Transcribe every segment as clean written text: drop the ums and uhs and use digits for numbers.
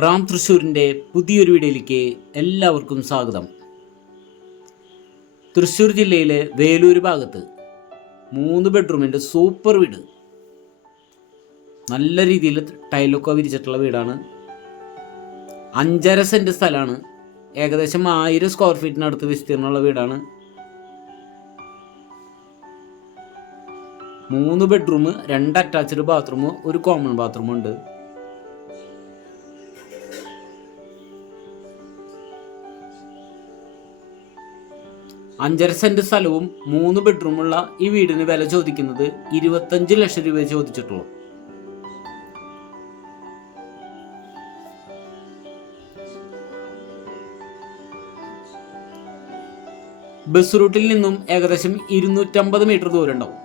റാം തൃശ്ശൂരിൻ്റെ പുതിയൊരു വീഡിയോയിലേക്ക് എല്ലാവർക്കും സ്വാഗതം. തൃശ്ശൂർ ജില്ലയിലെ വേലൂർ ഭാഗത്ത് 3 ബെഡ്റൂമിൻ്റെ സൂപ്പർ വീട്, നല്ല രീതിയിൽ ടൈലൊക്കെ വിരിച്ചിട്ടുള്ള വീടാണ്. 5.5 സെൻറ്റ് സ്ഥലമാണ്. ഏകദേശം 1000 സ്ക്വയർ ഫീറ്റിനടുത്ത് വിസ്തീർണമുള്ള വീടാണ്. 3 ബെഡ്റൂം, 2 അറ്റാച്ച്ഡ് ബാത്റൂം, ഒരു കോമൺ ബാത്റൂം ഉണ്ട്. അഞ്ചര സെന്റ് സ്ഥലവും 3 ബെഡ്റൂമുള്ള ഈ വീടിന് വില ചോദിക്കുന്നത് 25 ലക്ഷം രൂപ ചോദിച്ചിട്ടുള്ളൂ. ബസ് റൂട്ടിൽ നിന്നും ഏകദേശം 250 മീറ്റർ ദൂരം ഉണ്ടാവും.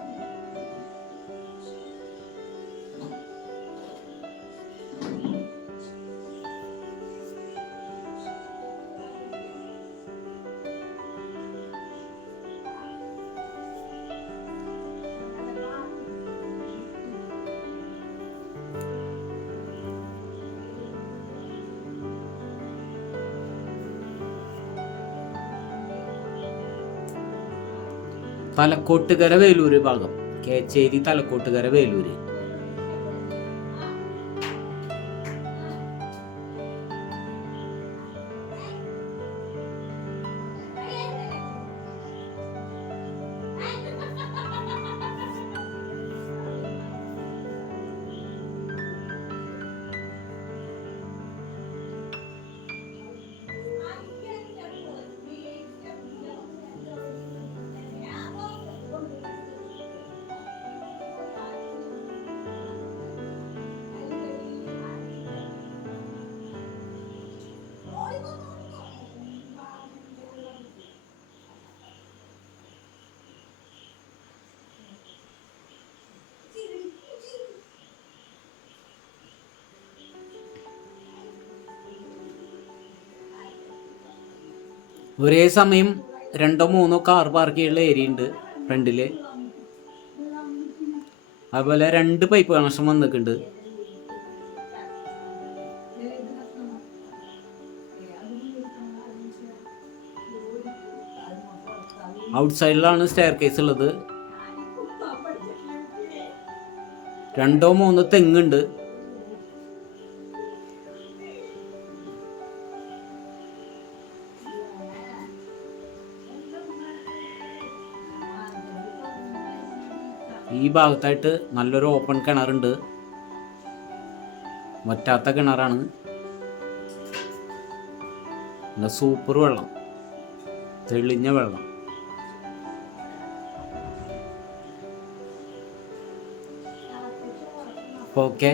തലക്കോട്ടുകര വേലൂര് ഭാഗം, കേച്ചേരി തലക്കോട്ടുകര വേലൂര്. ഒരേ സമയം 2-3 കാർ പാർക്ക് ചെയ്യാനുള്ള ഏരിയ ഉണ്ട് ഫ്രണ്ടില്. അതുപോലെ 2 പൈപ്പ് കണക്ഷൻ വന്നിട്ടുണ്ട്. ഔട്ട് സൈഡിലാണ് സ്റ്റെയർ കേസ് ഉള്ളത്. 2-3 തെങ്ങുണ്ട്. ഈ ഭാഗത്തായിട്ട് നല്ലൊരു ഓപ്പൺ കിണറുണ്ട്. വറ്റാത്ത കിണറാണ്. നല്ല സൂപ്പർ വെള്ളം, തെളിഞ്ഞ വെള്ളം. ഓക്കെ.